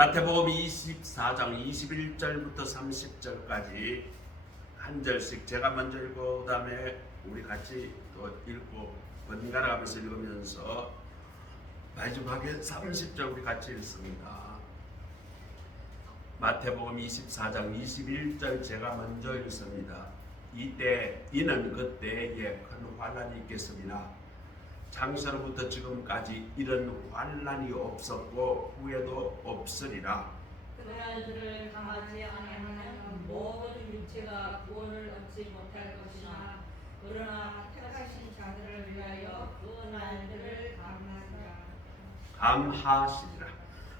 마태복음 24장 21절부터 30절까지 한 절씩 제가 먼저 읽고 그 다음에 우리 같이 또 읽고 번갈아 가면서 읽으면서 마지막에 30절 우리 같이 읽습니다. 마태복음 24장 21절 제가 먼저 읽습니다. 이는 그때에 큰 환란이 있겠습니다. 창세로부터 지금까지 이런 환란이 없었고 후에도 없으리라. 그날들을 당하지 아니하는 모든 육체가 구원을 얻지 못할 것이나 그러나 택하신 자들을 위하여 그 날들을 감하시리라.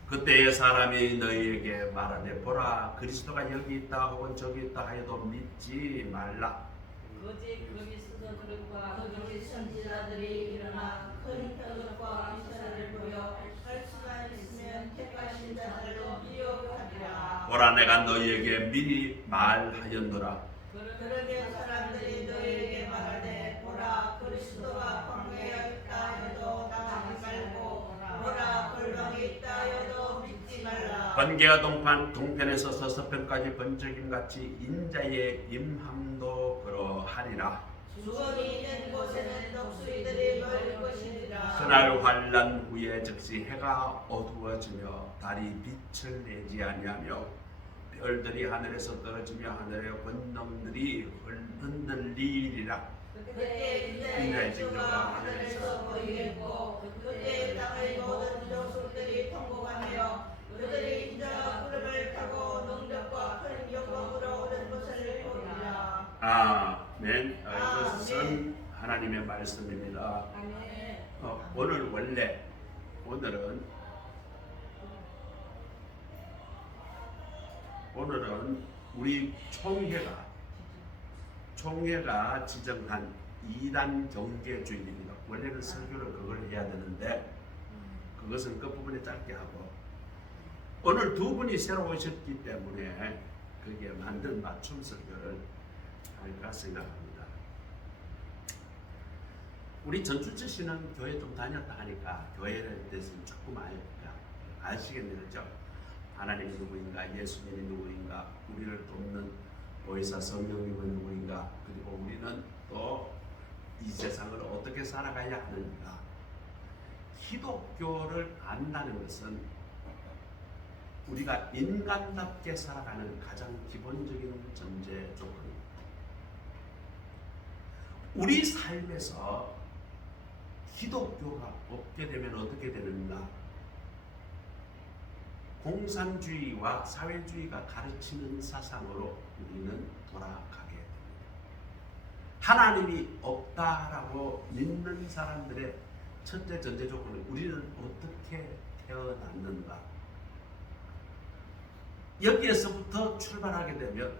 그때의 사람이 너희에게 말하되 보라 그리스도가 여기 있다 혹은 저기 있다 하여도 믿지 말라. 거짓 그리스도들과 거짓 선지자들이 일어나 큰 표적과 미사를 보여 할 수만 있으면 택하신 자들로 미혹하리라. 보라 내가 너희에게 미리 말하였노라. 그러면 사람들이 너희에게 말하되 보라 그리스도가 광야에 있다 해도 나가지 말고 보라 골방에 있다 해도 믿지 말라. 번개가 동편에서 서서편까지 번쩍임같이 인자의 임함도 그러하리라. 주원이 있는 곳에는 독수리들이 모일 것이니라. 그날 환란 후에 즉시 해가 어두워지며 달이 빛을 내지 아니하며 별들이 하늘에서 떨어지며 하늘의 권능들이 흔들리리라. 그때 인자의 주가 하늘에서 보이겠고 그때 땅의 모든 족속들이 통곡하며 그들이 인자가 구름을 타고 능력과 큰 영광으로 오는 것을 보리라. 아멘. 이것은 하나님의 말씀입니다. 오늘은 우리 총회가 지정한 2단 경계주의입니다. 원래는 설교를 그걸 해야 되는데 그것은 끝부분에 짧게 하고 오늘 두 분이 새로 오셨기 때문에 거기에 만든 맞춤 설교를 할까 생각합니다. 우리 전주철 씨는 교회 좀 다녔다 하니까 교회에 대해서 조금 아시겠네요. 그렇죠? 하나님이 누구인가, 예수님이 누구인가, 우리를 돕는 보혜사 성령님이 누구인가, 그리고 우리는 또 이 세상을 어떻게 살아가야 하는가. 기독교를 안다는 것은 우리가 인간답게 살아가는 가장 기본적인 전제 조건입니다. 우리 삶에서 기독교가 없게 되면 어떻게 되는가? 공산주의와 사회주의가 가르치는 사상으로 우리는 돌아가게 됩니다. 하나님이 없다라고 믿는 사람들의 첫째 전제 조건은 우리는 어떻게 태어났는가? 여기에서부터 출발하게 되면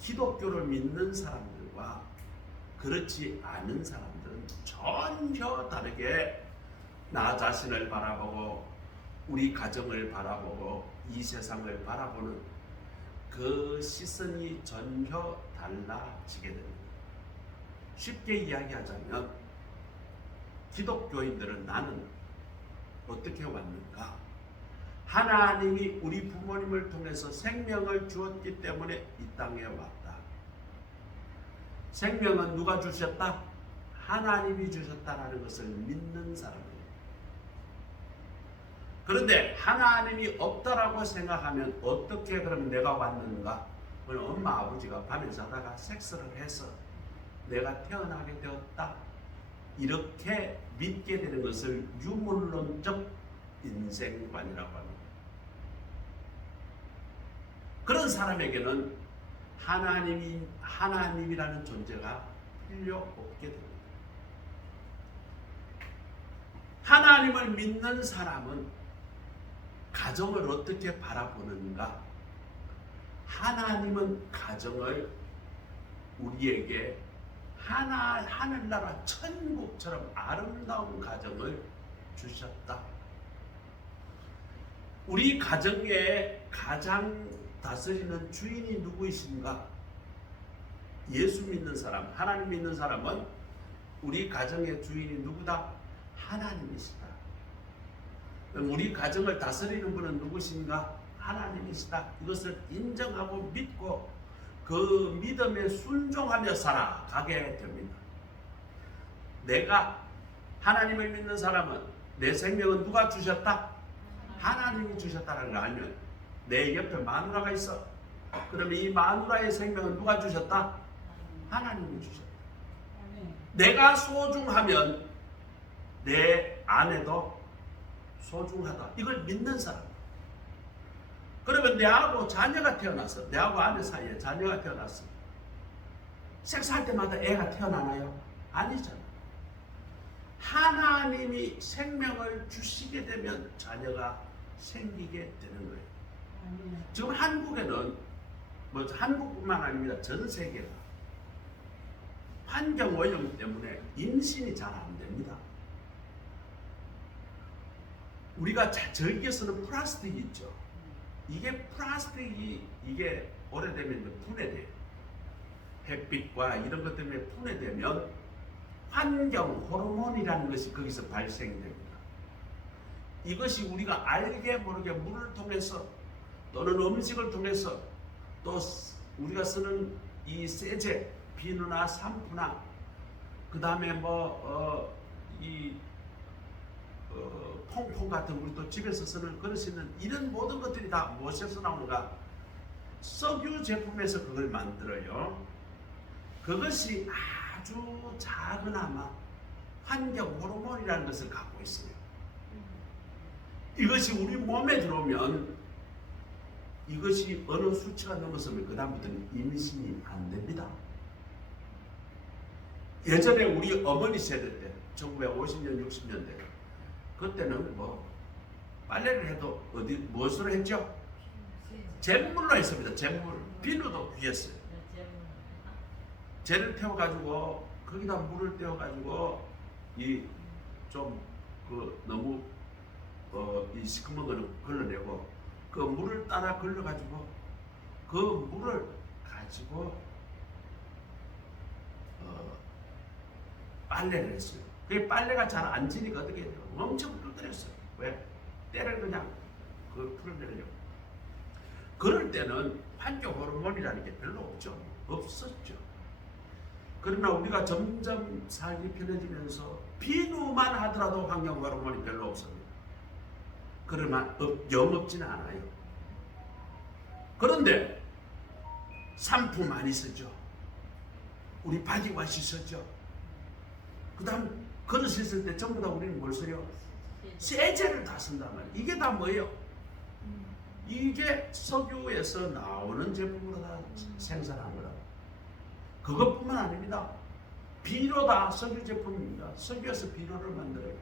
기독교를 믿는 사람들과 그렇지 않은 사람들은 전혀 다르게 나 자신을 바라보고 우리 가정을 바라보고 이 세상을 바라보는 그 시선이 전혀 달라지게 됩니다. 쉽게 이야기하자면 기독교인들은 나는 어떻게 왔는가? 하나님이 우리 부모님을 통해서 생명을 주었기 때문에 이 땅에 왔다. 생명은 누가 주셨다? 하나님이 주셨다라는 것을 믿는 사람입니다. 그런데 하나님이 없다라고 생각하면 어떻게 그러면 내가 왔는가? 엄마 아버지가 밤에 자다가 섹스를 해서 내가 태어나게 되었다. 이렇게 믿게 되는 것을 유물론적 인생관이라고 합니다. 그런 사람에게는 하나님이라는 존재가 필요 없게 됩니다. 하나님을 믿는 사람은 가정을 어떻게 바라보는가? 하나님은 가정을 우리에게 하늘나라 천국처럼 아름다운 가정을 주셨다. 우리 가정의 가장 다스리는 주인이 누구이신가? 예수 믿는 사람, 하나님 믿는 사람은 우리 가정의 주인이 누구다? 하나님이시다. 우리 가정을 다스리는 분은 누구신가? 하나님이시다. 이것을 인정하고 믿고 그 믿음에 순종하며 살아가게 됩니다. 내가 하나님을 믿는 사람은 내 생명은 누가 주셨다? 하나님이 주셨다는 걸 알면 내 옆에 마누라가 있어. 그러면 이 마누라의 생명은 누가 주셨다? 하나님이 주셨다. 내가 소중하면 내 아내도 소중하다. 이걸 믿는 사람. 그러면 내하고 자녀가 태어났어. 내하고 아내 사이에 자녀가 태어났어. 섹스할 때마다 애가 태어나나요? 아니잖아. 하나님이 생명을 주시게 되면 자녀가 생기게 되는 거예요. 지금 한국에는 뭐 한국뿐만 아닙니다. 전 세계가 환경 오염 때문에 임신이 잘 안 됩니다. 우리가 저기에 쓰는 플라스틱이 있죠. 이게 플라스틱이 이게 오래되면 분해돼요. 햇빛과 이런 것 때문에 분해되면 환경 호르몬이라는 것이 거기서 발생이 됩니다. 이것이 우리가 알게 모르게 물을 통해서 또는 음식을 통해서 또 우리가 쓰는 이 세제, 비누나 샴푸나 그 다음에 퐁퐁 같은 우리도 집에서 쓰는 그릇 있는 이런 모든 것들이 다 무엇에서 나오는가? 석유 제품에서 그걸 만들어요. 그것이 아주 작은아마 환경 호르몬이라는 것을 갖고 있어요. 이것이 우리 몸에 들어오면 이것이 어느 수치가 넘어서면 그 다음부터는 임신이 안 됩니다. 예전에 우리 어머니 세대 때 1950년 60년대 그때는 뭐 빨래를 해도 어디 무엇으로 했죠? 잿물로 했습니다. 잿물. 비누도 귀했어요. 젤을 태워가지고 거기다 물을 떼어가지고 이 좀 그 너무 이 시커먼 거는 걸러내고 그 물을 따라 걸러가지고 그 물을 가지고 빨래를 했어요. 그게 빨래가 잘 안 지니까 어떻게 해요? 엄청 두드렸어요. 왜? 때를 그냥 그 풀어내려고. 그럴 때는 환경 호르몬이라는 게 별로 없었죠. 그러나 우리가 점점 살기 편해지면서 비누만 하더라도 환경 호르몬이 별로 없습니다. 그러나 영없지는 않아요. 그런데 샴푸 많이 쓰죠. 우리 바디워시 쓰죠. 그 다음 그릇 씻을 때 전부 다 우리는 뭘 써요? 세제를 다 쓴단 말이에요. 이게 다 뭐예요? 이게 석유에서 나오는 제품으로 다 생산한 거라. 그것뿐만 아닙니다. 비료 다 석유 제품입니다. 석유에서 비료를 만들어요.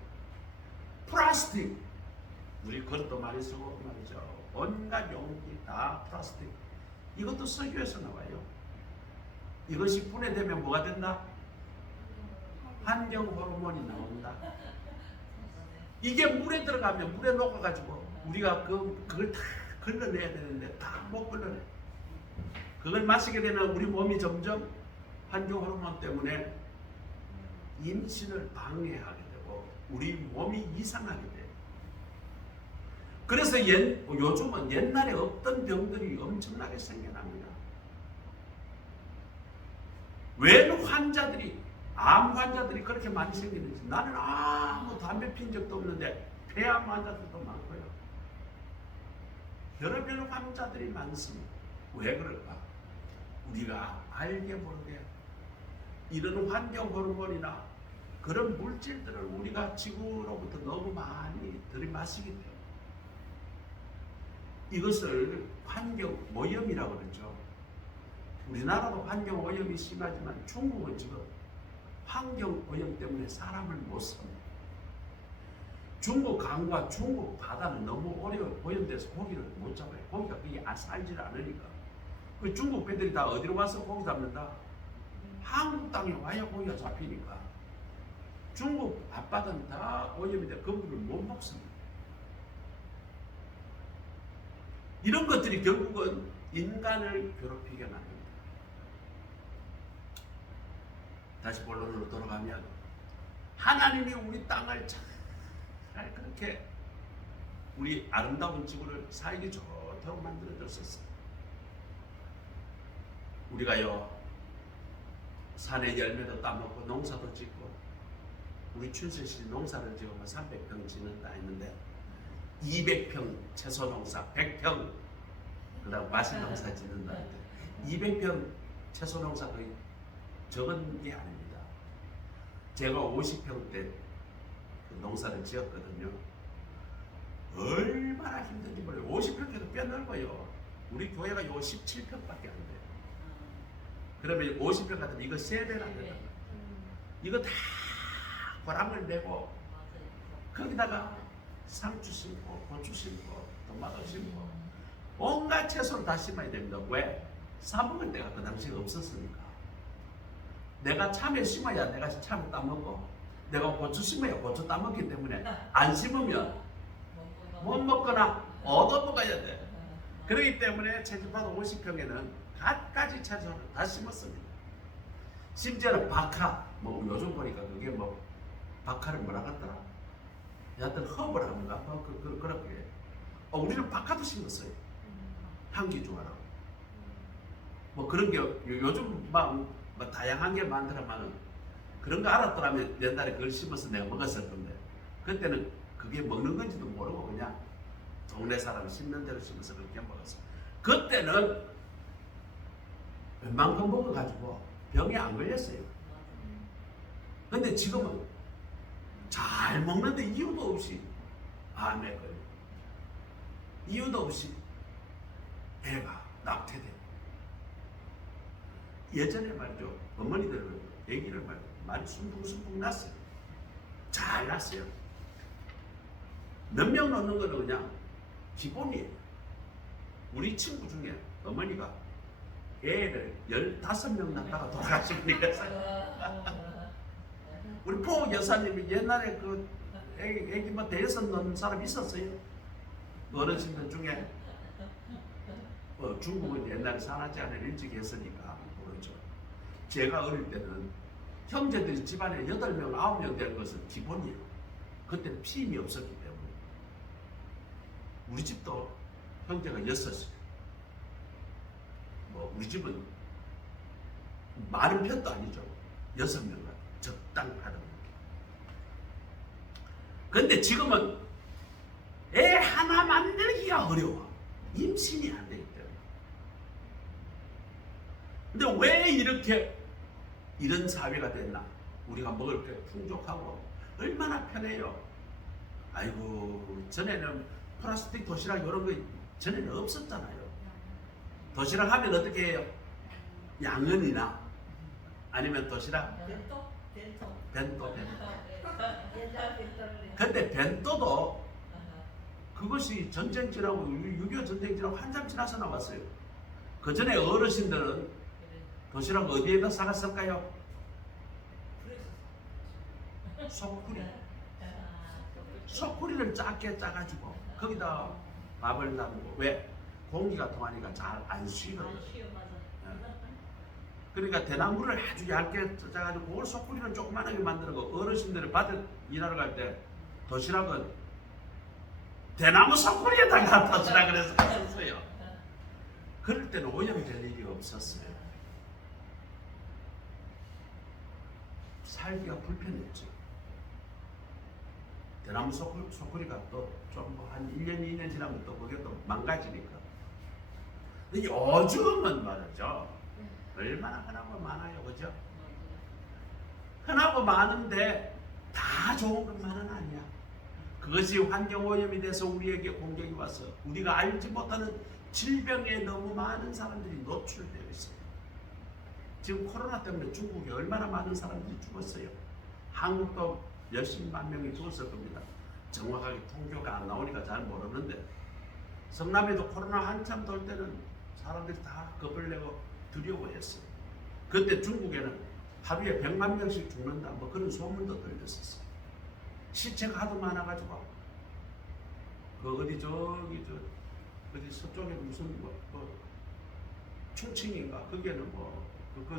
플라스틱, 우리 그릇도 많이 쓰고 말이죠. 온갖 용기 다 플라스틱. 이것도 석유에서 나와요. 이것이 분해되면 뭐가 된다? 환경 호르몬이 나온다. 이게 물에 들어가면 물에 녹아가지고 우리가 그걸 다 걸러내야 되는데 다 못 걸러내. 그걸 마시게 되면 우리 몸이 점점 환경 호르몬 때문에 임신을 방해하게 되고 우리 몸이 이상하게 돼요. 그래서 요즘은 옛날에 없던 병들이 엄청나게 생겨납니다. 왜 환자들이 암 환자들이 그렇게 많이 생기는지. 나는 아무 담배 핀 적도 없는데 폐암 환자들도 많고요. 별의별 환자들이 많습니다. 왜 그럴까? 우리가 알게 모르게 이런 환경 호르몬이나 그런 물질들을 우리가 지구로부터 너무 많이 들이마시기 때문에 이것을 환경 오염이라고 그러죠. 우리나라도 환경 오염이 심하지만 중국은 지금 환경 오염 때문에 사람을 못 삽니다. 중국 강과 중국 바다는 너무 오염돼서 고기를 못 잡아요. 고기가 그게 살질 않으니까. 그 중국 배들이 다 어디로 와서 고기 잡는다? 한국 땅에 와야 고기가 잡히니까. 중국 앞바다는 다 오염인데 거기를 못 먹습니다. 이런 것들이 결국은 인간을 괴롭히게 만듭니다. 다시 본론으로 돌아가면 하나님이 우리 땅을 잘 그렇게 우리 아름다운 지구를 살기 좋도록 만들어줬었어. 우리가요 산의 열매도 따먹고 농사도 짓고, 우리 춘천시 농사를 지으면 300평 짓는다 했는데 200평 채소 농사, 100평 그다음 과실 농사 짓는다 했는데 200평 채소 농사 거의 적은 게 아닙니다. 제가 50평대 그 농사를 지었거든요. 얼마나 힘든지 몰라요. 50평대도 뼈 넓어요. 우리 교회가 요 17평밖에 안 돼요. 그러면 50평 같으면 이거 3배나 된다. 이거 다 고랑을 내고 거기다가 상추 심고 고추 심고 토마토 심고 온갖 채소를 다 심어야 됩니다. 왜? 사 먹을 때가 그 당시에 없었으니까. 내가 참외 심어야 내가 참외 따먹고, 내가 고추 심어야 고추 따먹기 때문에 안 심으면 못 먹거나 얻어먹어야 돼. 그렇기 때문에 채집하도 50평에는 갖가지 채소를 다 심었습니다. 심지어는 박하, 뭐 요즘 보니까 그게 뭐 박하를 뭐라 하더라. 여하튼 허브를 하는가? 그렇게. 우리는 박하도 심었어요. 향기 좋아라고. 뭐 그런 게 요즘 막 다양한 게 많더라만, 그런 거 알았더라면 옛날에 그걸 심어서 내가 먹었을 건데, 그때는 그게 먹는 건지도 모르고 그냥 동네 사람 심는 대로 심어서 그렇게 먹었어. 그때는 웬만큼 먹어가지고 병에 안 걸렸어요. 근데 지금은 잘 먹는데 이유도 없이 암에 걸려. 이유도 없이 애가 낙태돼. 예전에 말이죠, 어머니들은 애기를 말이죠, 많이 숨풍숨풍 났어요. 잘 났어요. 몇 명 넣는 거는 그냥 기본이에요. 우리 친구 중에 어머니가 애를 15명 낳다가 돌아가신 분이 있어요. 우리 포 여사님이 옛날에 그 애기 뭐 대여섯 넣는 사람 있었어요. 어르신들 중에. 중국은 옛날에 산화제한을 일찍 했으니까 모르죠. 제가 어릴 때는 형제들이 집안에 8명, 9명 되는 것은 기본이에요. 그때는 피임이 없었기 때문에. 우리 집도 형제가 6이에요. 우리 집은 많은 편도 아니죠. 6명 적당하다. 근데 지금은 애 하나 만들기가 어려워. 임신이 안 되기 때문에. 근데 왜 이렇게 이런 사회가 됐나? 우리가 먹을 게 풍족하고 얼마나 편해요. 아이고, 전에는 플라스틱 도시락 이런 거 전에는 없었잖아요. 도시락 하면 어떻게 해요? 양은이나 아니면 도시락 벤또. 근데 벤또도 그것이 전쟁 지나고 6.25 전쟁 지나고 한참 지나서 나왔어요. 그 전에 어르신들은 도시락 어디에다 싸갔을까요? 소쿠리를 작게 짜가지고 거기다 밥을 담고. 왜? 공기가 통하니까 잘 안 쉬거든요. 그러니까 대나무를 아주 얇게 짜가지고 그걸 소쿠리를 조그만하게 만들고, 어르신들이 밭에 일하러 갈 때 도시락은 대나무 소쿠리에다가 도시락을 해서 갔었어요. 그럴 때는 오염될 일이 없었어요. 살기가 불편했죠. 대나무 소쿠리가 또 좀 한 1년, 2년 지나면 또 그게 또 망가지니까. 근데 요즘은 말이죠. 얼마나 흔하고 많아요. 그죠? 흔하고 많은데 다 좋은 것만은 아니야. 그것이 환경오염이 돼서 우리에게 공격이 와서 우리가 알지 못하는 질병에 너무 많은 사람들이 노출되어 있어요. 지금 코로나 때문에 중국에 얼마나 많은 사람들이 죽었어요. 한국도 몇십만 명이 죽었을 겁니다. 정확하게 통계가 안 나오니까 잘 모르는데, 성남에도 코로나 한참 돌 때는 사람들이 다 겁을 내고 두려워했어요. 그때 중국에는 하루에 100만 명씩 죽는다 뭐 그런 소문도 들렸었어요. 시체가 하도 많아가지고 그 어디 어디 서쪽에 무슨 충칭인가 거기에는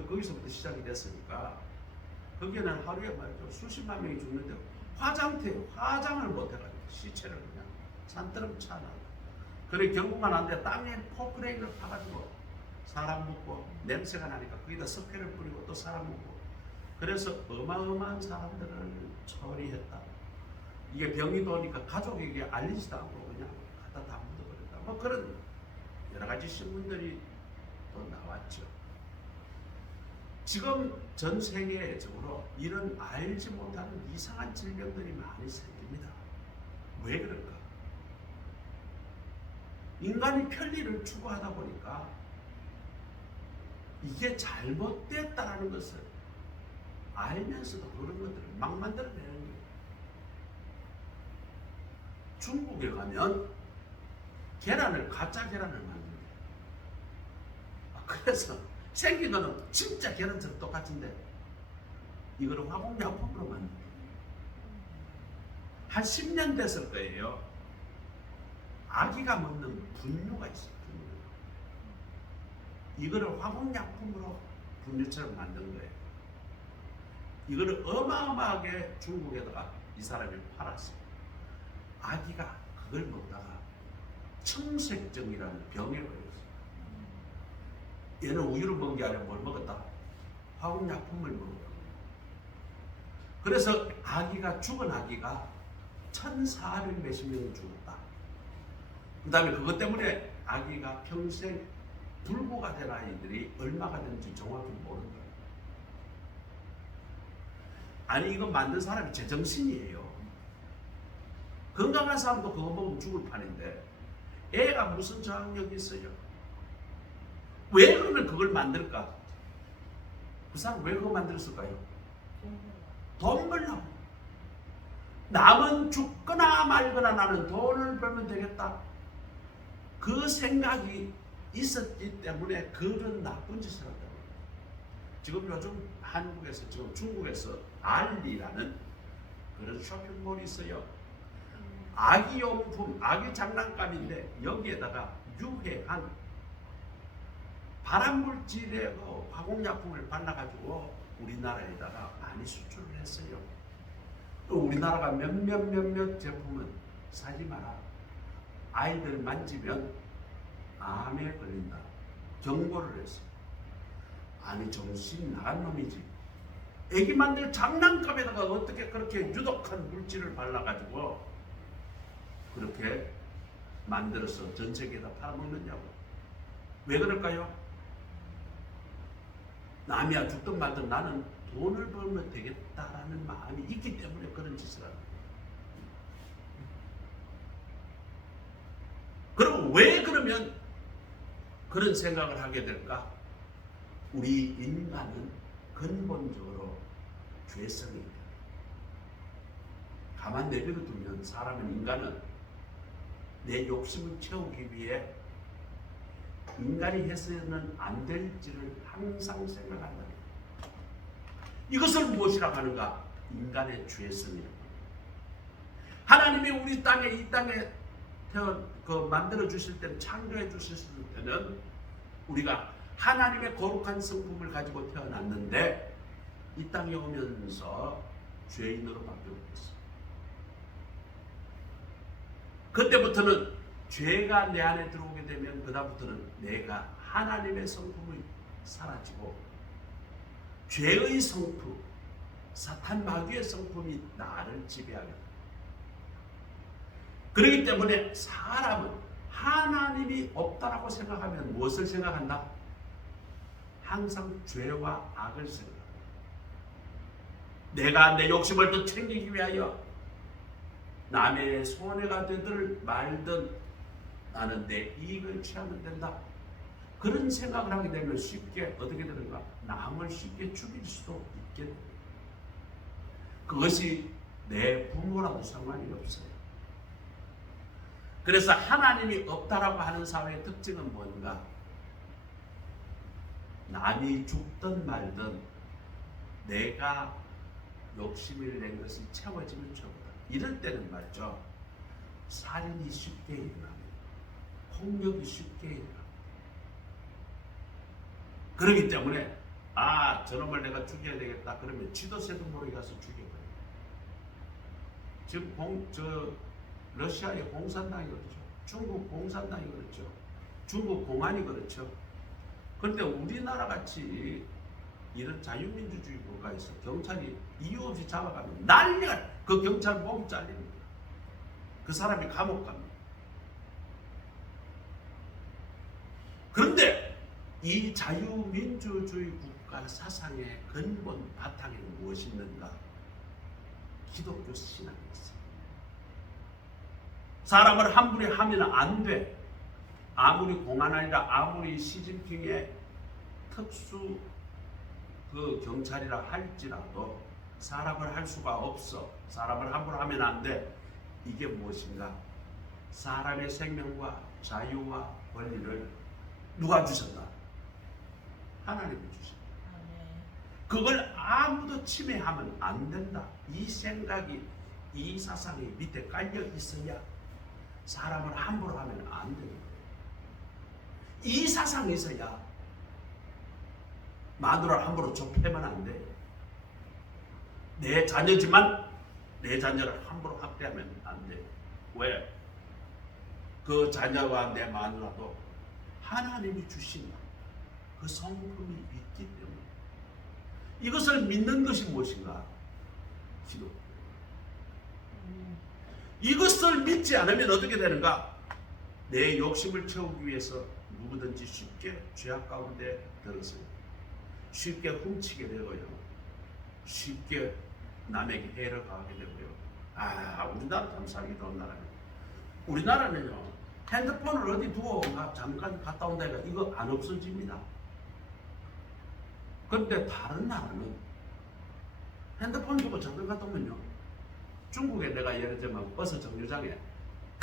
거기서부터 시작이 됐으니까 거기에는 하루에 말이죠 수십만 명이 죽는데 화장을 못 해가지고 시체를 그냥 산더럼 차나. 그래 경고가 난데 땅에 포크레인을 파가지고 사람 먹고 냄새가 나니까 거기다 석회를 뿌리고 또 사람 먹고 그래서 어마어마한 사람들을 처리했다. 이게 병이 도니까 가족에게 알리지도 않고 그냥 갖다 다 묻어버렸다. 뭐 그런 여러 가지 신문들이 또 나왔죠. 지금 전 세계적으로 이런 알지 못하는 이상한 질병들이 많이 생깁니다. 왜 그럴까? 인간이 편리를 추구하다 보니까 이게 잘못됐다라는 것을 알면서도 그런 것들을 막 만들어내는 거예요. 중국에 가면 계란을 가짜 계란을 만듭니다. 그래서 생긴 거는 진짜 계란처럼 똑같은데 이거를 화공약품으로 만듭니다. 한 10년 됐을 거예요. 아기가 먹는 분유가 있어요. 이거를 화공약품으로 분유처럼 만든 거예요. 이거를 어마어마하게 중국에다가 이 사람이 팔았어요. 아기가 그걸 먹다가 청색증이라는 병에 걸렸어요. 얘는 우유를 먹은 게 아니라 뭘 먹었다? 화공약품을 먹었다. 그래서 아기가 죽은 아기가 1,400 몇십 명이 죽었다. 그 다음에 그것 때문에 아기가 평생 불구가 된 아이들이 얼마가 되는지 정확히 모르는 거예요. 아니 이거 만든 사람이 제정신이에요. 건강한 사람도 그거 먹으면 죽을 판인데 애가 무슨 저항력이 있어요? 왜 그러면 그걸 만들까? 그 사람 왜 그거 만들었을까요? 돈 벌려고. 남은 죽거나 말거나 나는 돈을 벌면 되겠다. 그 생각이 있었기 때문에 그런 나쁜 짓을 한다고. 지금 요즘 한국에서 지금 중국에서 알리라는 그런 쇼핑몰이 있어요. 아기 용품, 아기 장난감인데 여기에다가 유해한 발암물질의 화공약품을 발라가지고 우리나라에다가 많이 수출을 했어요. 또 우리나라가 몇몇 제품은 사지 마라. 아이들 만지면 암에 걸린다. 경고를 했어요. 아니 정신 나간 놈이지. 애기 만들 장난감에다가 어떻게 그렇게 유독한 물질을 발라가지고 그렇게 만들어서 전 세계에다 팔아먹느냐고. 왜 그럴까요? 남이야 죽든 말든 나는 돈을 벌면 되겠다라는 마음이 있기 때문에 그런 짓을 하는 거예요. 그럼 왜 그러면 그런 생각을 하게 될까? 우리 인간은 근본적으로 죄성이 있다. 가만 내버려 두면 사람은 인간은 내 욕심을 채우기 위해 인간이 해서는 안 될지를 항상 생각한다. 이것을 무엇이라고 하는가? 인간의 죄성이라고. 하나님이 우리 땅에 이 땅에 만들어 주실 때는 창조해 주실 때는 우리가 하나님의 거룩한 성품을 가지고 태어났는데 이 땅에 오면서 죄인으로 바뀌고 있어요. 그때부터는 죄가 내 안에 들어오게 되면 그다음부터는 내가 하나님의 성품이 사라지고 죄의 성품, 사탄 마귀의 성품이 나를 지배하게 됩니다. 그렇기 때문에 사람은 하나님이 없다라고 생각하면 무엇을 생각한다? 항상 죄와 악을 생각합니다. 내가 내 욕심을 더 챙기기 위하여 남의 손해가 되든 말든 나는 내 이익을 취하면 된다. 그런 생각을 하게 되면 쉽게 어떻게 되는가? 남을 쉽게 죽일 수도 있게 됩니다. 그것이 내 부모라도 상관이 없어요. 그래서 하나님이 없다라고 하는 사회의 특징은 뭔가? 남이 죽든 말든 내가 욕심을 낸 것이 채워지면 최고다. 이럴 때는 말이죠. 살인이 쉽게 일어납니다. 폭력이 쉽게 일어납니다. 그렇기 때문에 저놈을 내가 죽여야 되겠다. 그러면 지도 새도 모르게 가서 죽여버려요. 지금 러시아의 공산당이 그렇죠. 중국 공산당이 그렇죠. 중국 공안이 그렇죠. 그런데 우리나라 같이 이런 자유민주주의 국가에서 경찰이 이유 없이 잡아가면 난리가, 그 경찰 몸 잘립니다. 그 사람이 감옥 갑니다. 그런데 이 자유민주주의 국가 사상의 근본 바탕에는 무엇이 있는가? 기독교 신앙이 있어요. 사람을 함부로 하면 안 돼. 아무리 공안 아니라 아무리 시진핑의 특수 그 경찰이라 할지라도 사람을 할 수가 없어. 사람을 함부로 하면 안 돼. 이게 무엇인가? 사람의 생명과 자유와 권리를 누가 주셨나? 하나님이 주셨다. 그걸 아무도 침해하면 안 된다. 이 생각이, 이 사상이 밑에 깔려 있어야 사람을 함부로 하면 안 되는 거예요. 이 사상이 있어야 마누라를 함부로 좁히면 안 돼요. 내 자녀지만 내 자녀를 함부로 학대하면 안 돼요. 왜? 그 자녀와 내 마누라도 하나님이 주신 그 성품이 있기 때문에 이것을 믿는 것이 무엇인가? 기도. 이것을 믿지 않으면 어떻게 되는가? 내 욕심을 채우기 위해서 누구든지 쉽게 죄악 가운데 들었어요. 쉽게 훔치게 되고요. 쉽게 남에게 해를 가하게 되고요. 우리나라 참 살기 좋은 나라입니다. 우리나라는요, 핸드폰을 어디 두고 잠깐 갔다 온다니까 이거 안 없어집니다. 그런데 다른 나라는 핸드폰 두고 잠깐 갔다 오면요, 중국에 내가 예를 들면 버스 정류장에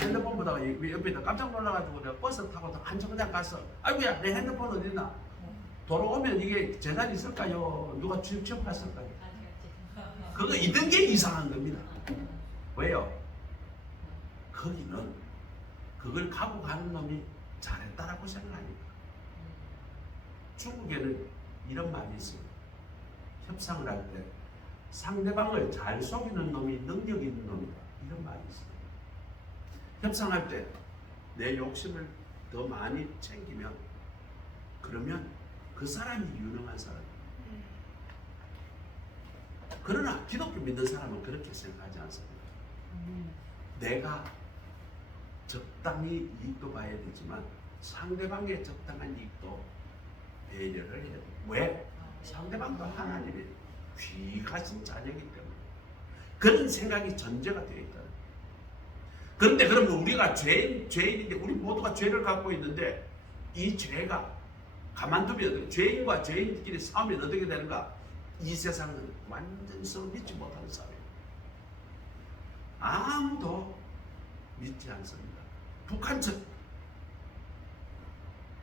핸드폰 보다가 옆에다 깜짝 놀라가지고 내가 버스 타고 한 정거장 갔어. 아이고야, 내 핸드폰 어디나? 돌아오면 이게 제자리 있을까요? 누가 취업했을까요? 그거 이런 게 이상한 겁니다. 왜요? 거기는 그걸 갖고 가는 놈이 잘했다라고 생각하니까. 중국에는 이런 말이 있어요. 협상을 할 때 상대방을 잘 속이는 놈이 능력 있는 놈이다. 이런 말이 있어요. 협상할 때 내 욕심을 더 많이 챙기면 그러면 그 사람이 유능한 사람이에요. 그러나 기독교 믿는 사람은 그렇게 생각하지 않습니다. 내가 적당히 이익도 봐야 되지만 상대방의 적당한 이익도 배려를 해야 돼요. 왜? 상대방도 하나님의 귀하신 자녀이기 때문에 그런 생각이 전제가 되어 있다. 그런데 그러면 우리가 죄인인데 우리 모두가 죄를 갖고 있는데 이 죄가 가만두면 죄인과 죄인끼리 싸우면 어떻게 되는가? 이 세상은 완전 서로 믿지 못하는 사회예요. 아무도 믿지 않습니다. 북한처럼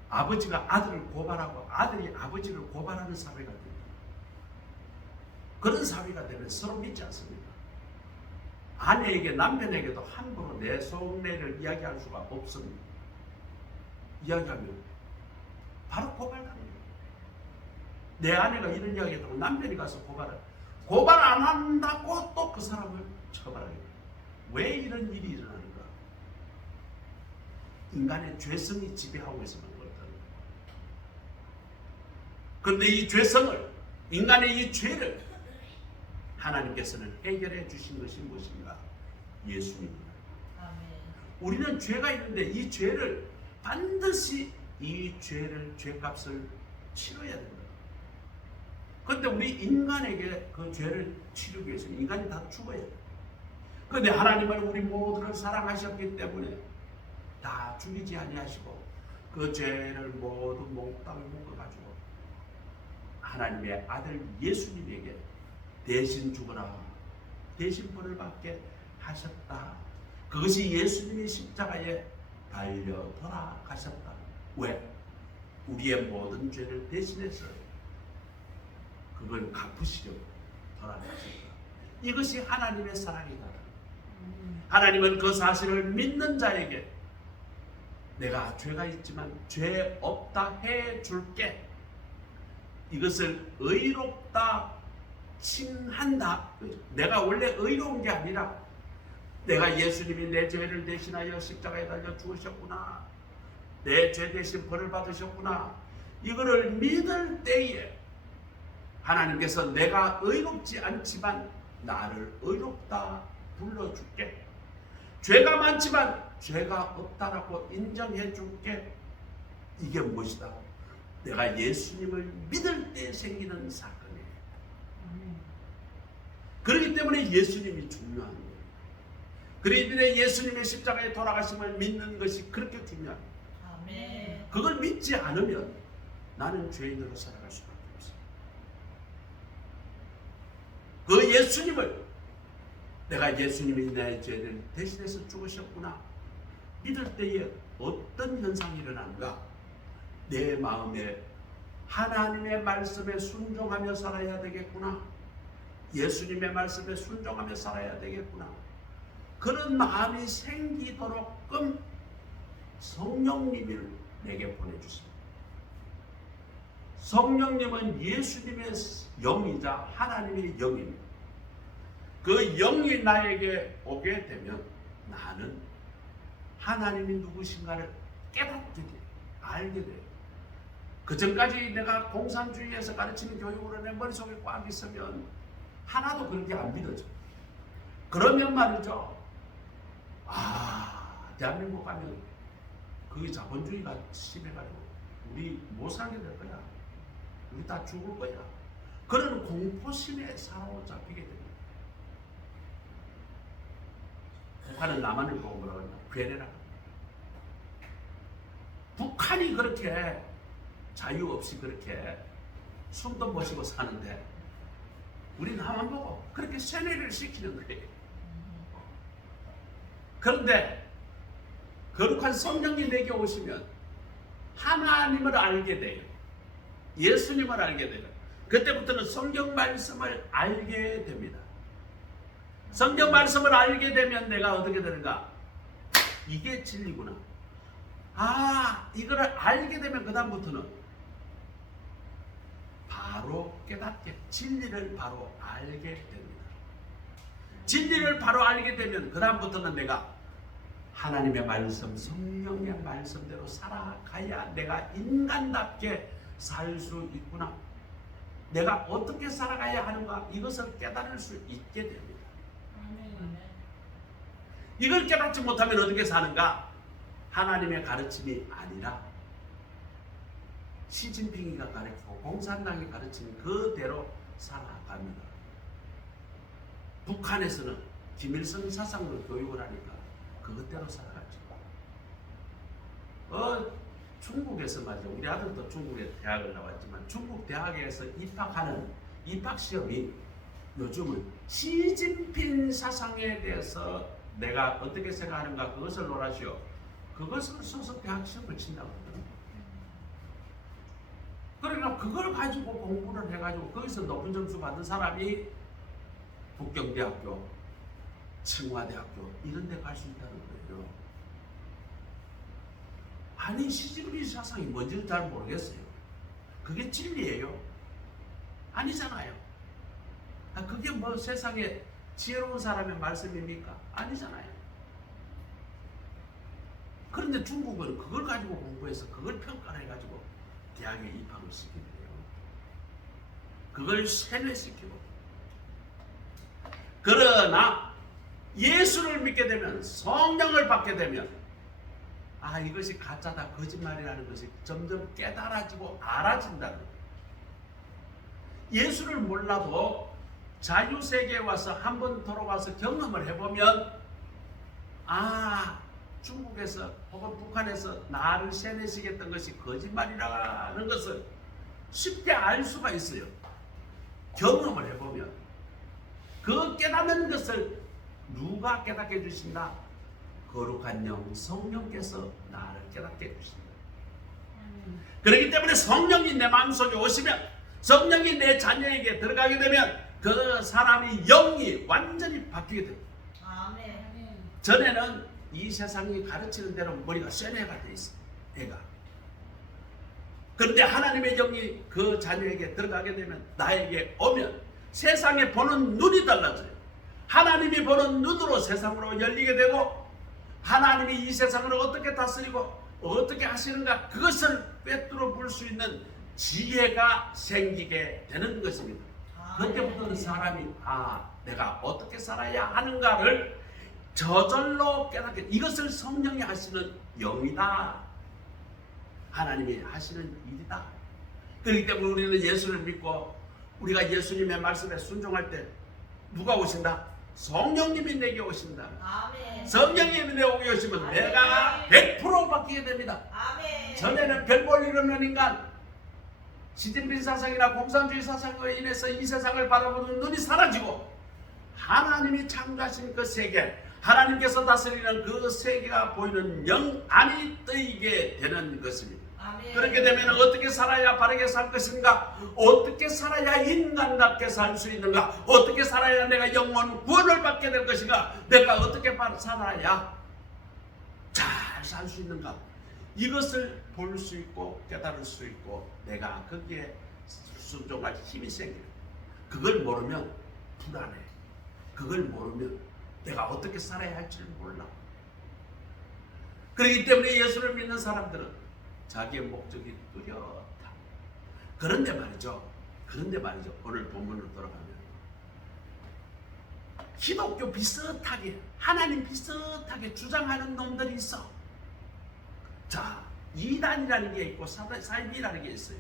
아버지가 아들을 고발하고 아들이 아버지를 고발하는 사회가 됩니다. 그런 사회가 되면 서로 믿지 않습니다. 아내에게 남편에게도 함부로 내 속내를 이야기할 수가 없습니다. 이야기하면 바로 고발당해요. 내 아내가 이런 이야기했다고 남편이 가서 고발 안 한다고 또 그 사람을 처벌하게 돼요. 왜 이런 일이 일어나는가? 인간의 죄성이 지배하고 있으면 그렇다는 거예요. 그런데 이 죄성을, 인간의 이 죄를 하나님께서는 해결해 주신 것이 무엇인가? 예수님입니다. 우리는 죄가 있는데 이 죄를 반드시 이 죄를 죄값을 치러야 된다. 그런데 우리 인간에게 그 죄를 치르기 위해서는 인간이 다 죽어야 돼. 그런데 하나님은 우리 모두를 사랑하셨기 때문에 다 죽이지 아니하시고 그 죄를 모두 몽땅 묶어가지고 하나님의 아들 예수님에게 대신 죽어라, 대신 벌을 받게 하셨다. 그것이 예수님이 십자가에 달려 돌아가셨다. 왜? 우리의 모든 죄를 대신해서 그걸 갚으시려고 돌아가셨다. 이것이 하나님의 사랑이다. 하나님은 그 사실을 믿는 자에게 내가 죄가 있지만 죄 없다 해줄게. 이것을 의롭다 칭한다. 내가 원래 의로운 게 아니라 내가 예수님이 내 죄를 대신하여 십자가에 달려 죽으셨구나. 내 죄 대신 벌을 받으셨구나. 이거를 믿을 때에 하나님께서 내가 의롭지 않지만 나를 의롭다 불러줄게. 죄가 많지만 죄가 없다라고 인정해 줄게. 이게 무엇이다? 내가 예수님을 믿을 때 생기는 사건이에요. 그렇기 때문에 예수님이 중요한 거예요. 그렇기 때문에 예수님의 십자가에 돌아가심을 믿는 것이 그렇게 중요합니다. 아멘. 그걸 믿지 않으면 나는 죄인으로 살아갈 수밖에 없어요. 그 예수님을, 내가 예수님이 내 죄를 대신해서 죽으셨구나 믿을 때에 어떤 현상이 일어나는가? 내 마음에 하나님의 말씀에 순종하며 살아야 되겠구나. 예수님의 말씀에 순종하며 살아야 되겠구나. 그런 마음이 생기도록끔 성령님을 내게 보내주십니다. 성령님은 예수님의 영이자 하나님의 영입니다. 그 영이 나에게 오게 되면 나는 하나님이 누구신가를 깨닫게 돼요. 알게 돼요. 그 전까지 내가 공산주의에서 가르치는 교육으로 내 머릿속에 꽉 있으면 하나도 그렇게 안 믿어져. 그러면 말이죠. 대한민국 가면 그게 자본주의가 심해가지고 우리 못 살게 될 거야. 우리 다 죽을 거야. 그런 공포심에 사로잡히게 됩니다. 북한은 남한을 보고 뭐라고 하냐? 괴뢰라. 북한이 그렇게 자유 없이 그렇게 숨도 못 쉬고 사는데 우리 남한 보고 그렇게 세뇌를 시키는 거예요. 그런데 거룩한 성령이 내게 오시면 하나님을 알게 돼요. 예수님을 알게 돼요. 그때부터는 성경 말씀을 알게 됩니다. 성경 말씀을 알게 되면 내가 어떻게 되는가? 이게 진리구나. 이거를 알게 되면 그 다음부터는 바로 깨닫게, 진리를 바로 알게 됩니다. 진리를 바로 알게 되면 그 다음부터는 내가 하나님의 말씀, 성령의 말씀대로 살아가야 내가 인간답게 살 수 있구나. 내가 어떻게 살아가야 하는가, 이것을 깨달을 수 있게 됩니다. 이걸 깨닫지 못하면 어떻게 사는가? 하나님의 가르침이 아니라 시진핑이가 가르치고 공산당이 가르치는 그대로 살아갑니다. 북한에서는 김일성 사상으로 교육을 하니까 그것대로 살아가죠. 중국에서 말이죠. 우리 아들도 중국에 대학을 나왔지만 중국 대학에서 입학하는 입학시험이 요즘은 시진핑 사상에 대해서 내가 어떻게 생각하는가 그것을 논하시오. 그것을 써서 대학 시험을 친다고 하거든요. 그러니까 그걸 가지고 공부를 해가지고 거기서 높은 점수 받은 사람이 북경대학교,清华대학교 이런 데 갈 수 있다는 거예요. 아니 시진핑 사상이 뭔지는 잘 모르겠어요. 그게 진리예요? 아니잖아요. 그게 뭐 세상에 지혜로운 사람의 말씀입니까? 아니잖아요. 그런데 중국은 그걸 가지고 공부해서 그걸 평가를 해가지고 대학에 입학을 시키는데요. 그걸 세뇌시키고. 그러나 예수를 믿게 되면, 성령을 받게 되면 이것이 가짜다, 거짓말이라는 것이 점점 깨달아지고 알아진다는 거예요. 예수를 몰라도 자유세계에 와서 한번 돌아와서 경험을 해보면 중국에서 혹은 북한에서 나를 세뇌시켰던 것이 거짓말이라는 것을 쉽게 알 수가 있어요. 경험을 해보면. 그 깨닫는 것을 누가 깨닫게 해주신다? 거룩한 영, 성령께서 나를 깨닫게 해주신다. 그렇기 때문에 성령이 내 마음속에 오시면, 성령이 내 자녀에게 들어가게 되면 그 사람이 영이 완전히 바뀌게 됩니다. 아멘. 전에는 이 세상이 가르치는 대로 머리가 쇠뇌가 돼 있어요. 애가. 그런데 하나님의 영이 그 자녀에게 들어가게 되면, 나에게 오면 세상에 보는 눈이 달라져요. 하나님이 보는 눈으로 세상으로 열리게 되고 하나님이 이 세상을 어떻게 다스리고 어떻게 하시는가 그것을 꿰뚫어 볼 수 있는 지혜가 생기게 되는 것입니다. 그때부터는 사람이 내가 어떻게 살아야 하는가를 저절로 깨닫게, 이것을 성령이 하시는 영이다. 하나님이 하시는 일이다. 그렇기 때문에 우리는 예수를 믿고 우리가 예수님의 말씀에 순종할 때 누가 오신다? 성령님이 내게 오신다. 아멘. 성령님이 내게 오시면 아멘. 내가 100% 바뀌게 됩니다. 아멘. 전에는 별 볼 일 없는 인간, 시진핑 사상이나 공산주의 사상으로 인해서 이 세상을 바라보는 눈이 사라지고 하나님이 창조하신 그 세계, 하나님께서 다스리는 그 세계가 보이는 영 안이 뜨이게 되는 것입니다. 아멘. 그렇게 되면 어떻게 살아야 바르게 살 것인가? 어떻게 살아야 인간답게 살 수 있는가? 어떻게 살아야 내가 영원 구원을 받게 될 것인가? 내가 어떻게 살아야 잘 살 수 있는가? 이것을 볼 수 있고 깨달을 수 있고 내가 거기에 순종할 힘이 생겨요. 그걸 모르면 불안해. 그걸 모르면 내가 어떻게 살아야 할지를 몰라. 그렇기 때문에 예수를 믿는 사람들은 자기의 목적이 뚜렷다. 그런데 말이죠. 오늘 본문으로 돌아가면 기독교 비슷하게, 하나님 비슷하게 주장하는 놈들이 있어. 자, 이단이라는 게 있고 사이비라는 게 있어요.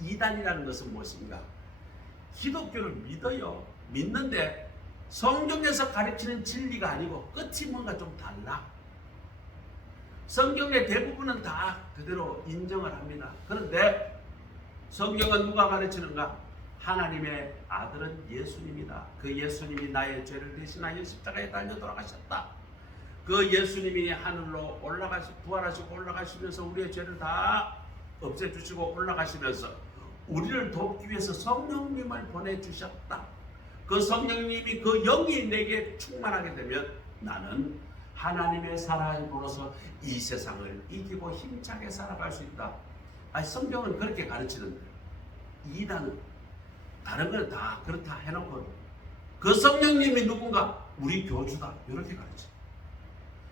이단이라는 것은 무엇인가? 기독교를 믿어요. 믿는데 성경에서 가르치는 진리가 아니고 끝이 뭔가 좀 달라. 성경의 대부분은 다 그대로 인정을 합니다. 그런데 성경은 누가 가르치는가? 하나님의 아들은 예수님이다. 그 예수님이 나의 죄를 대신하여 십자가에 달려 돌아가셨다. 그 예수님이 하늘로 부활하시고 올라가시면서 우리의 죄를 다 없애주시고 올라가시면서 우리를 돕기 위해서 성령님을 보내주셨다. 그 성령님이 그 영이 내게 충만하게 되면 나는 하나님의 사람으로서 이 세상을 이기고 힘차게 살아갈 수 있다. 성경은 그렇게 가르치는데 이단은 다른 걸 다 그렇다 해놓고 그 성령님이 누군가? 우리 교주다. 이렇게 가르쳐.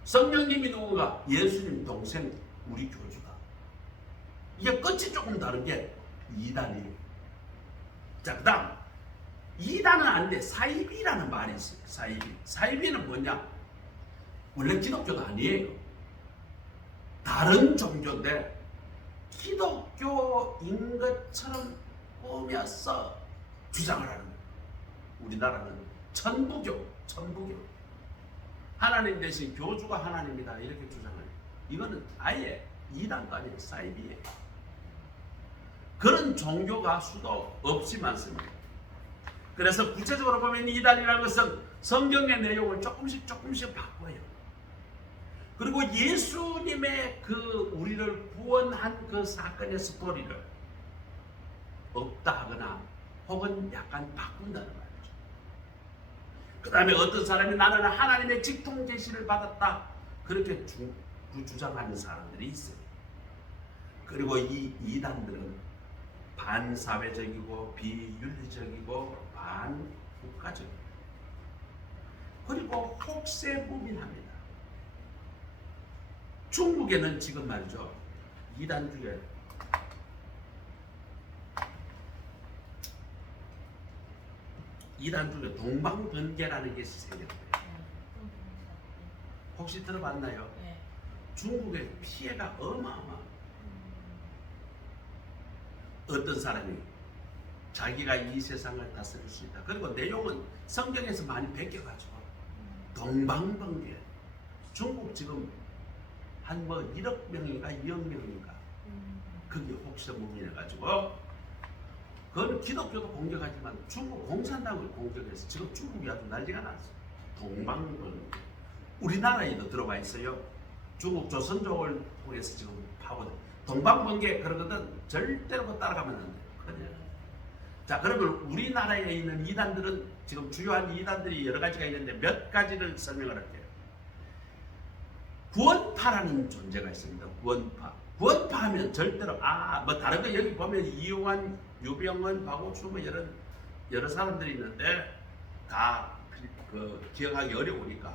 성령님이 누군가? 예수님 동생, 우리 교주다. 이게 끝이 조금 다른 게 이단이에요. 자, 그 다음 이단은 아닌데 사이비라는 말이 있어요. 사이비는 뭐냐? 원래 기독교도 아니에요. 다른 종교인데 기독교인 것처럼 꾸며서 주장을 하는 거예요. 우리나라는 천부교. 하나님 대신 교주가 하나님이다 이렇게 주장을 해요. 이거는 아예 이단도 아니에요. 사이비예요. 그런 종교가 수도 없이 많습니다. 그래서 구체적으로 보면 이단이라는 것은 성경의 내용을 조금씩 바꿔요. 그리고 예수님의 그 우리를 구원한 그 사건의 스토리를 없다 하거나 혹은 약간 바꾼다는 말이죠. 그 다음에 어떤 사람이 나는 하나님의 직통 계시를 받았다 그렇게 주장하는 사람들이 있어요. 그리고 이 이단들은 반사회적이고 비윤리적이고 반국가적이고 그리고 혹세무민합니다. 중국에는 지금 말이죠. 이단 중에 동방번개라는 게 생겼대요. 혹시 들어봤나요? 네. 중국의 피해가 어마어마. 어떤 사람이 자기가 이 세상을 다스릴 수 있다. 그리고 내용은 성경에서 많이 베껴가지고 동방번개. 중국 지금 한 1억 명인가 2억 명인가 그게 혹세무민해가지고 그건 기독교도 공격하지만 중국 공산당을 공격해서 지금 중국이 아주 난리가 났어. 동방번개. 우리나라에도 들어와 있어요. 중국 조선족을 통해서 지금 파고 동방번개 그러거든. 절대로 따라가면 안 돼. 큰일. 자, 그러면 우리나라에 있는 이단들은 지금 주요한 이단들이 여러 가지가 있는데 몇 가지를 설명을 할게요. 구원파라는 존재가 있습니다. 구원파하면 절대로 다른 거 여기 보면 이용환, 유병헌, 박옥수 여러 사람들이 있는데 다 기억하기 어려우니까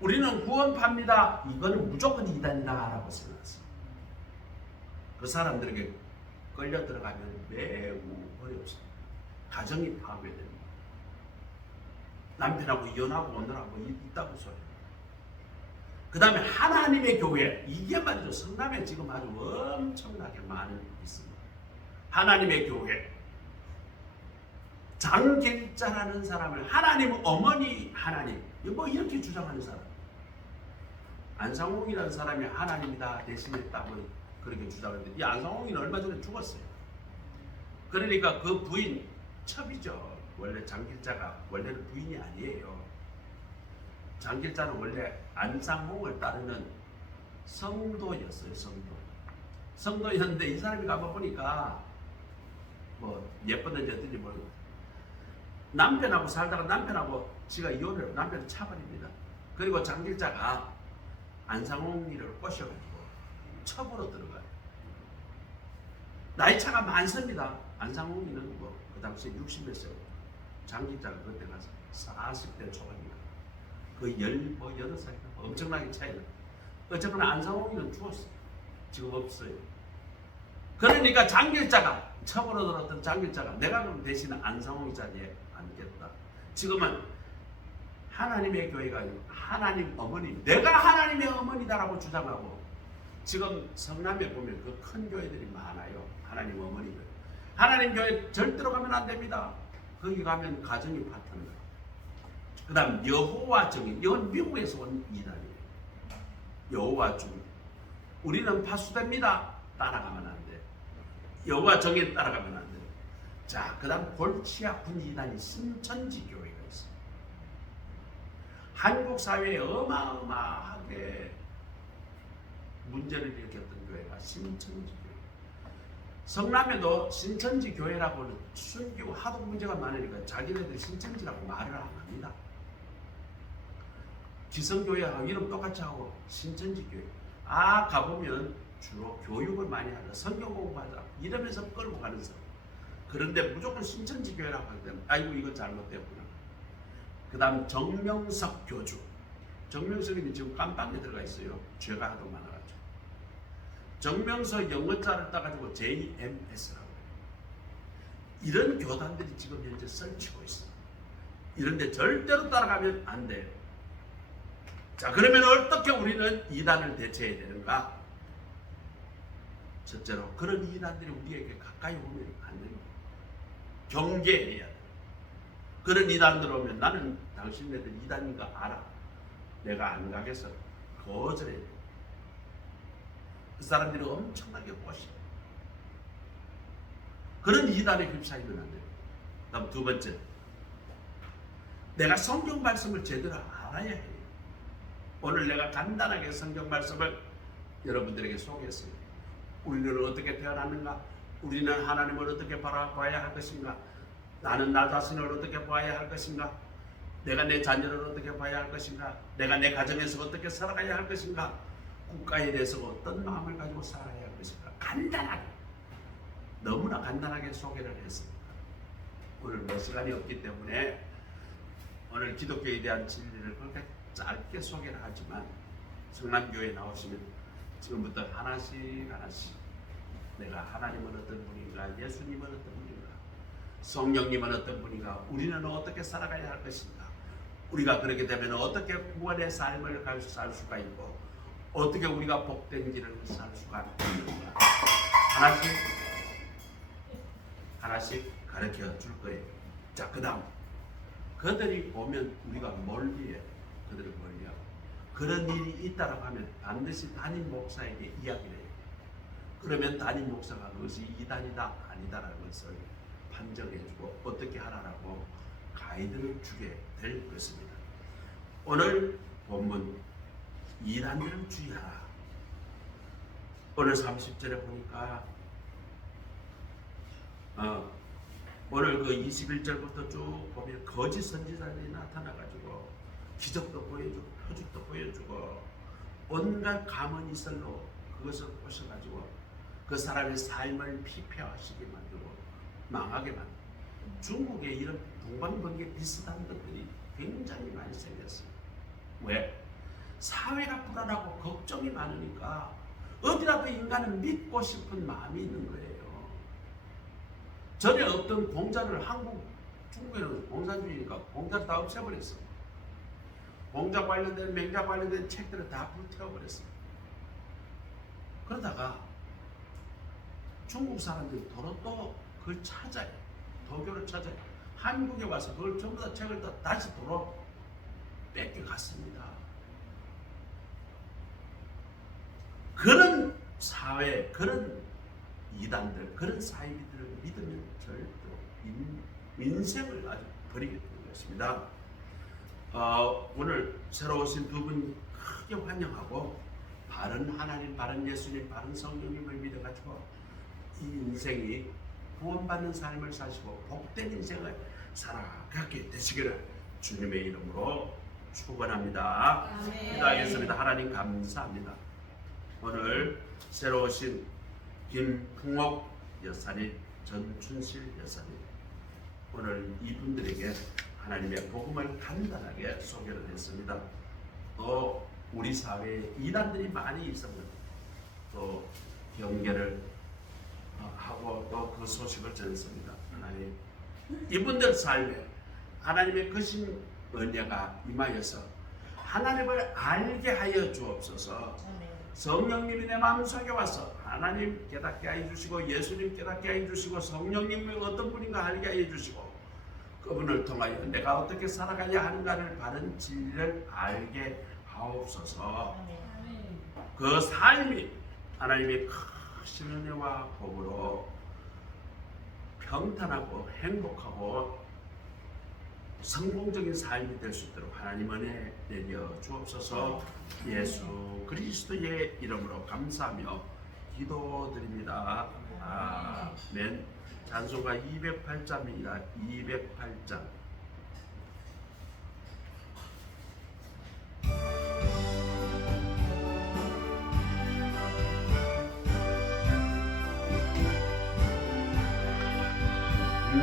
우리는 구원파입니다. 이거는 무조건 이단이다라고 생각했어. 그 사람들에게 끌려 들어가면 매우 어렵습니다. 가정이 파괴됩니다. 남편하고 이혼하고 오늘하고 있다고 소리. 그 다음에 하나님의 교회, 이게 말이죠. 성남에 지금 아주 엄청나게 많은 일이 있습니다. 하나님의 교회, 장길자라는 사람을 하나님 어머니 하나님 뭐 이렇게 주장하는 사람, 안상홍이라는 사람이 하나님이다 대신했다고 그렇게 주장하는데, 이 안상홍이는 얼마 전에 죽었어요. 그러니까 그 부인 첩이죠. 원래 장길자가 원래는 부인이 아니에요. 장길자는 원래 안상홍을 따르는 성도였어요. 성도였는데 이 사람이 가보니까 뭐 예뻤는지 어떤지 모르고 남편하고 살다가 남편하고 지가 이혼을 남편을 차버립니다. 그리고 장길자가 안상홍이를 꼬셔가지고 첩으로 들어가요. 나이 차가 많습니다. 안상홍이는 뭐 그 당시에 60몇 세, 장길자가 그때 가서 40대 초반입니다. 거의 18살 엄청나게 차이나. 어쨌거나 안상홍이는 죽었어요. 지금 없어요. 그러니까 장길자가 첩으로 들었던 장길자가 내가 그럼 대신 안상홍이 자리에 앉겠다. 지금은 하나님의 교회가 아니고 하나님 어머니, 내가 하나님의 어머니다라고 주장하고, 지금 성남에 보면 그 큰 교회들이 많아요. 하나님 어머니들. 하나님 교회 절대로 가면 안 됩니다. 거기 가면 가정이 파탄나. 그 다음 여호와 증인, 이건 미국에서 온 이단이에요. 여호와 증인, 우리는 파수됩니다. 따라가면 안 돼. 여호와 증인 따라가면 안 돼. 자, 그 다음 골치 아픈 이단이 신천지 교회가 있어요. 한국 사회에 어마어마하게 문제를 일으켰던 교회가 신천지 교회. 성남에도 신천지 교회라고는 순교 하도 문제가 많으니까 자기네들 신천지라고 말을 안 합니다. 기성교회하고 이름 똑같이 하고 신천지 교회. 가보면 주로 교육을 많이 하자, 성경 공부하자 이러면서 끌고 가는 사람. 그런데 무조건 신천지 교회라고 하기 때문에 아이고 이거 잘못됐구나. 그 다음 정명석 교주. 정명석이 지금 깜빵에 들어가 있어요. 죄가 하도 많아가지고. 정명석 영어자를 따가지고 JMS라고 해요. 이런 교단들이 지금 현재 설치고 있어요. 이런데 절대로 따라가면 안 돼요. 자, 그러면 어떻게 우리는 이단을 대처해야 되는가? 첫째로 그런 이단들이 우리에게 가까이 오면 안 됩니다. 경계해야 돼. 그런 이단들 오면 나는 당신네들 이단인가 알아. 내가 안 가겠어. 거절해. 그 사람들이 엄청나게 꼬셔. 그런 이단에 휩싸이면 안 돼요. 다음 두 번째, 내가 성경 말씀을 제대로 알아야 해요. 오늘 내가 간단하게 성경 말씀을 여러분들에게 소개했어요. 우리는 어떻게 태어났는가? 우리는 하나님을 어떻게 바라봐야 할 것인가? 나는 나 자신을 어떻게 봐야 할 것인가? 내가 내 자녀를 어떻게 봐야 할 것인가? 내가 내 가정에서 어떻게 살아가야 할 것인가? 국가에 대해서 어떤 마음을 가지고 살아야 할 것인가? 간단하게, 너무나 간단하게 소개를 했습니다. 오늘 몇 시간이 없기 때문에 오늘 기독교에 대한 진리를 그렇게 짧게 소개를 하지만, 성남교회에 나오시면 지금부터 하나씩 내가 하나님은 어떤 분인가, 예수님은 어떤 분인가, 성령님은 어떤 분인가, 우리는 어떻게 살아가야 할 것인가, 우리가 그렇게 되면 어떻게 구원의 삶을 살 수가 있고 어떻게 우리가 복된 길을 살 수가 있는가, 하나씩 가르쳐 줄 거예요. 자, 그 다음 그들이 오면 우리가 멀리해. 그들을 멀리하고, 그런 일이 있다라고 하면 반드시 담임 목사에게 이야기를 해요. 그러면 담임 목사가 그것이 이단이다 아니다라는 것을 판정해주고 어떻게 하라라고 가이드를 주게 될 것입니다. 오늘 본문 이단들을 주의하라. 오늘 30절에 보니까 오늘 그 21절부터 쭉 보면 거짓 선지자들이 나타나가지고 기적도 보여주고 표적도 보여주고 온갖 가문이설로 그것을 보셔가지고 그 사람의 삶을 피폐화시게 만들고 망하게 만들고, 중국에 이런 동방번개 비슷한 것들이 굉장히 많이 생겼어요. 왜? 사회가 불안하고 걱정이 많으니까 어디라도 인간은 믿고 싶은 마음이 있는 거예요. 전에 없던 공자를 중국에는 공산주의니까 공자를 다 없애버렸어. 공자 관련된 맹자 관련된 책들을 다 불태워버렸어. 그러다가 중국 사람들이 도로 또 그걸 찾아요. 도교를 찾아요. 한국에 와서 그걸 전부 다 책을 다시 도로 뺏겨갔습니다. 그런 사회, 그런 이단들, 그런 사이비들을 믿으면 절대로 인생을 아주 버리게 되는 것입니다. 오늘 새로 오신 두 분 크게 환영하고 바른 하나님, 바른 예수님, 바른 성령님을 믿어가지고 이 인생이 구원받는 삶을 사시고 복된 인생을 살아가게 되시기를 주님의 이름으로 축원합니다. 기도하겠습니다. 하나님 감사합니다. 오늘 새로 오신 김풍옥 여사님, 전춘실 여사님, 오늘 이분들에게 하나님의 복음을 간단하게 소개를 했습니다. 또 우리 사회에 이단들이 많이 있었는데 또 경계를 하고 또 그 소식을 전했습니다. 하나님, 이분들 삶에 하나님의 크신 은혜가 임하여서 하나님을 알게 하여 주옵소서. 성령님이 내 마음속에 와서 하나님 깨닫게 하여 주시고 예수님 깨닫게 하여 주시고 성령님이 어떤 분인가 알게 하여 주시고 그분을 통하여 내가 어떻게 살아가야 하는가를 바른 진리를 알게 하옵소서. 그 삶이 하나님의 크신 은혜와 복으로 평탄하고 행복하고 성공적인 삶이 될 수 있도록 하나님 은혜 내려 주옵소서. 예수 그리스도의 이름으로 감사하며 기도드립니다. 아멘. 찬송가 208장입니다. 208장.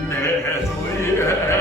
내 주의